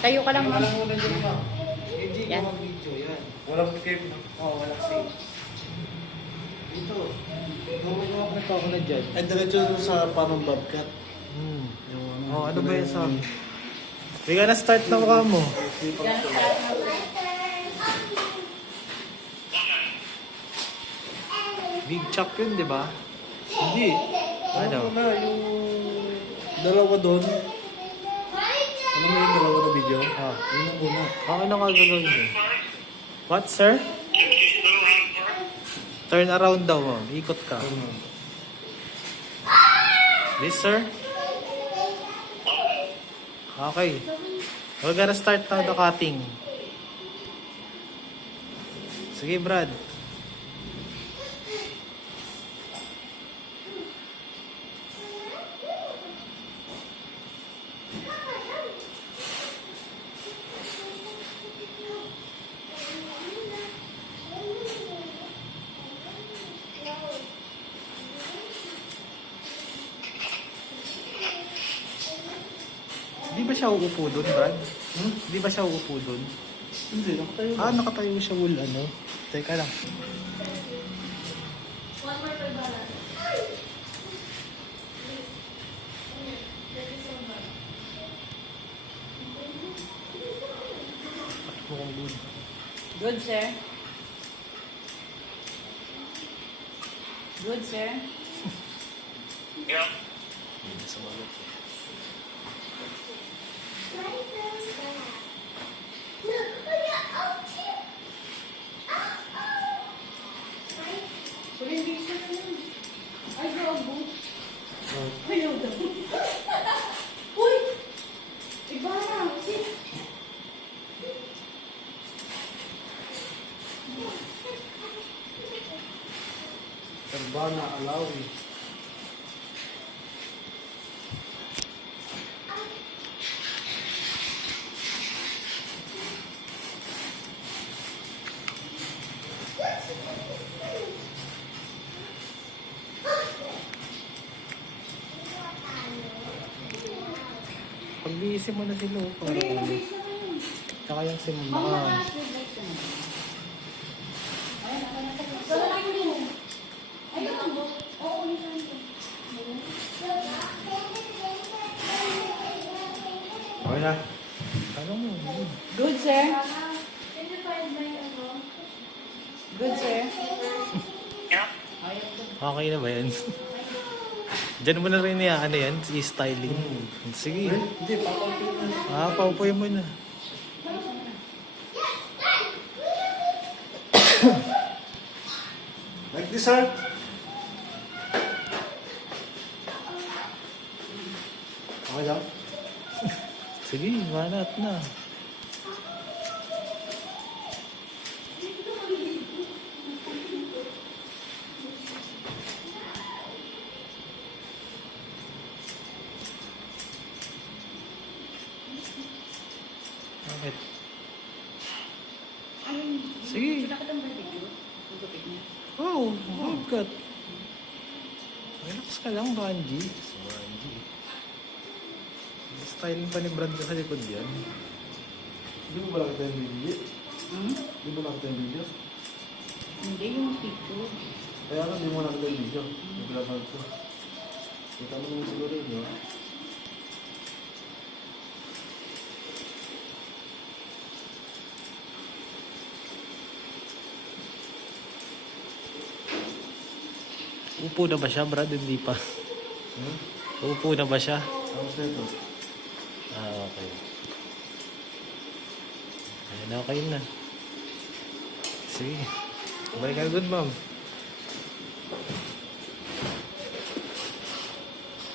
Tayo ka lang, ma'am. Walang muna dyan, ma'am. Hindi Yan. ko mag-video, yan. Walang game. Oo, walang save. Dito. Gumagawa na ako na dyan. Ay, diretso sa parang bobcat. Ano ba yung sound? Hindi ka na-start na mukha mo. Big chop yun, di ba? Hindi. Ano? Ano na, yung dalawa doon. Ano mo yung dalawa na video? Ah. Yun ang una. Ano nga gagawin mo? What, sir? Turn around daw, ma'am. Ikot ka. This, sir? Okay. We're gonna start now the cutting. Sige, Brad. Di ba siya uupo doon, Brad? Di ba siya uupo doon? Hindi, nakatayo. Nakatayo siya ano? Teka lang. Mukhang good. Good, sir. Good, sir. Hindi sumagot. Ay, grabe. Ayaw daw. Uy! Iba na. Urbana, Alawi. Pag-iisip mo na sila, para ulit. Tsaka yung simulaan. Okay na. Ano mo? Good, sir. Good, sir. Okay na ba yan? Diyan mo na rin ano yan, i-styling. Sige. Hindi, papalpin na. Paupuin mo na. Like this, sir. Okay lang? Sige, manat na. Bakit? Sige. Oh, good. Relax ka lang, Banji. Banji. Style pa ni Brad sa likod yan. Hindi mo ba nakita yung video? Hindi mo nakita yung video? Hindi yung picture. Kaya nga, hindi mo nakita yung video. Naglalapag ko. Kita mo naman siguro yun, no? Upo na ba siya, Brad? Hindi pa. Upo na ba siya? Tapos na ito. Okay. Ayan, okay na. Sige. Balik ka good, ma'am.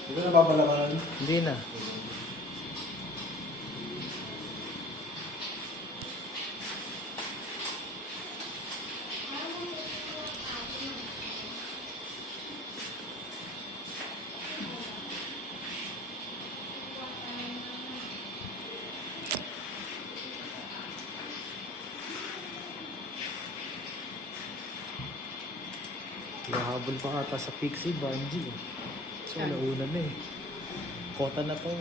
Hindi ko napapalaman. Hindi na. Nahabol pa ata sa Pixie Banji. So, nauna na eh. Kota na to.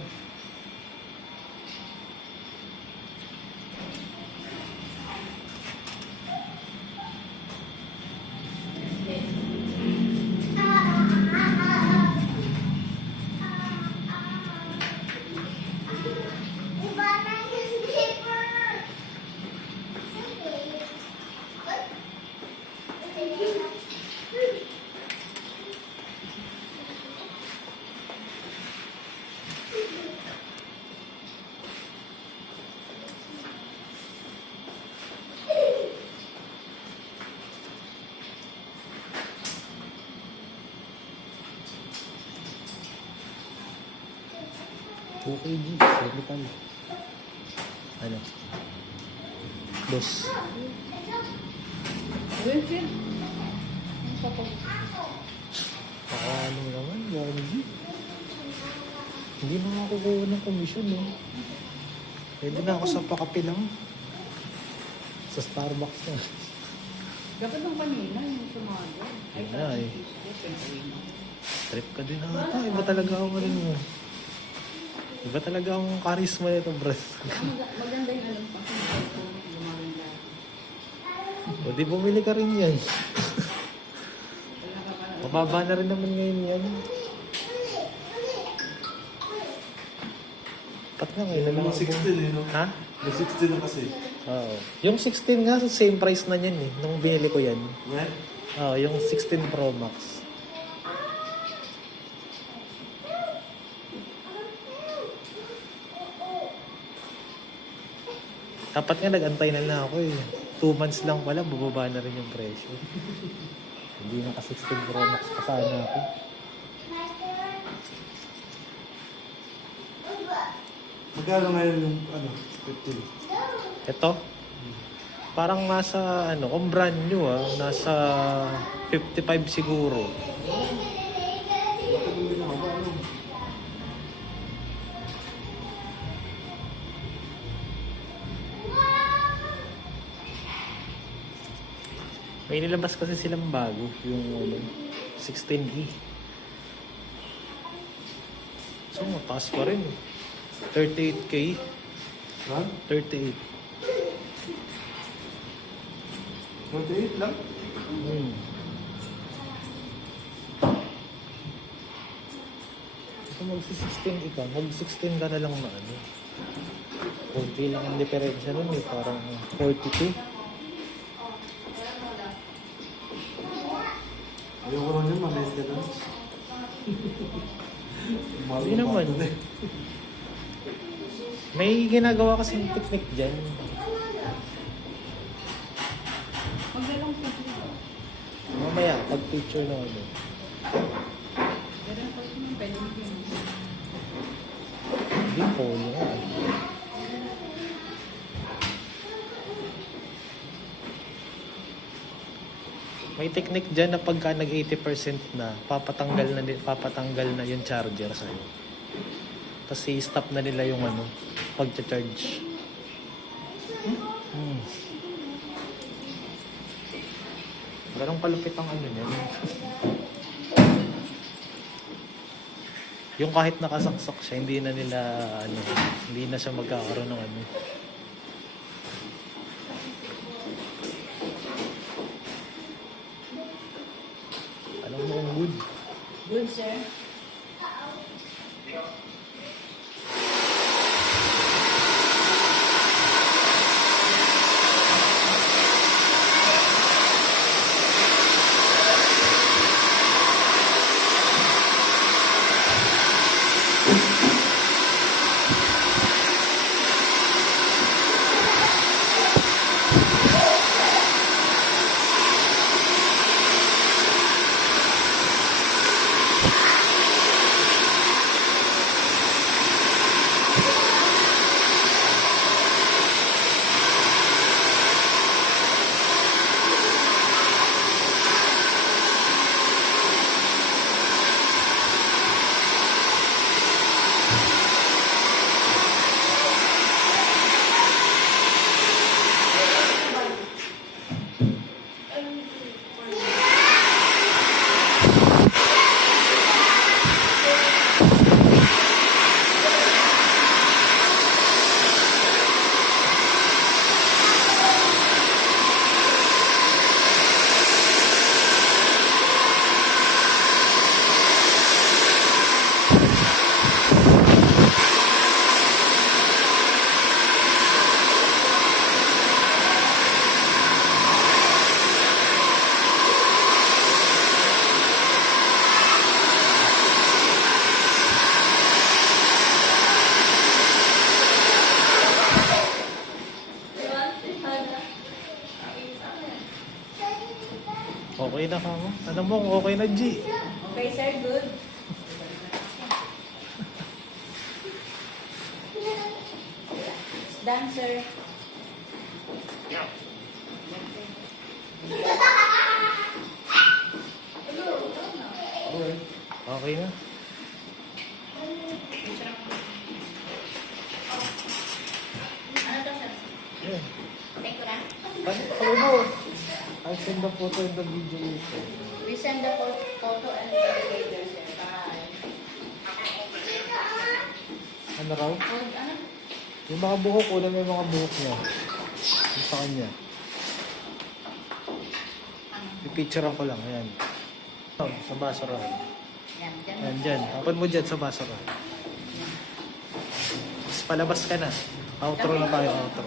2 kg. Cervical. Ano? Dos. Well, Phil. Ang kapag... Ano naman, Gandhi. Hindi na ako kukuha ng komisyon, no? Pwede na ako sa pakape lang. Sa Starbucks na. Dapat nung kanina yung sumaga. Ay, Wala eh. siyempre na. Trip ka din ata. Iba talaga ako rin mo. Iba talaga ang charisma nito, bro. Maganda yung alam pa. Lumaganda. O di bumili ka rin yan. Wala ka pa na. Mababa na rin naman ngayon yan. Pat nga ngayon na lang. Mga 16 eh, no? Ha? May 16 na kasi. Oo. Yung 16 nga, same price na yan eh. Nung binili ko yan. Right? Oo, yung 16 Pro Max. Dapat nga nag-antay na lang ako eh. 2 months lang pala, bababa na rin yung presyo. Hindi naka 16 Pro Max pa sana ako. Magkano ngayon yung, 15? Ito, parang nasa, kung brand new nasa 55 siguro. Bakit hindi na ako, ano? May nilabas kasi silang bago, yung 16E. So, mataas pa rin. 38K. Ha? 38. 28 lang? Kung magsi-16 ka, mag-16 ka na lang na ano. Kunti lang ang diferensya nun eh, parang 42. Ayoko rin yun, maliit ka na. Hindi naman. May ginagawa kasing technique dyan. Magdalang po siya. Mamaya, pag-picture na ano. Meron po yung pwede yung... Hindi po nga. May technique dyan na pagka nag 80% na, papatanggal na yung charger sa'yo. Tapos i-stop na nila yung pag-charge. Ganong kalupit ang niyan. Yung kahit nakasaksak siya, hindi na nila, hindi na siya magkakaroon ng Alam mo ang good. Good, sir. Okay na ka mo? Ano mo, okay na G. Okay, sir. Good. Dancer. Okay. Okay na. Ano to, sir? Yeah. Thank you na. Ano mo? I'll send the photo and the video later. We send the photo and the later, sir. Bye. Ano raw? Ano? Yung mga buhok, ulam yung mga buhok niya. Yung sa kanya. I-picturean ko lang, ayan. Oh, sa basurahan. Yan, dyan. Ayan, dyan. Tapan mo dyan sa basurahan. Tapos palabas ka na. Outro na tayo, outro.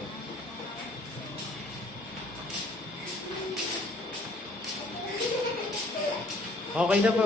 Okay na po.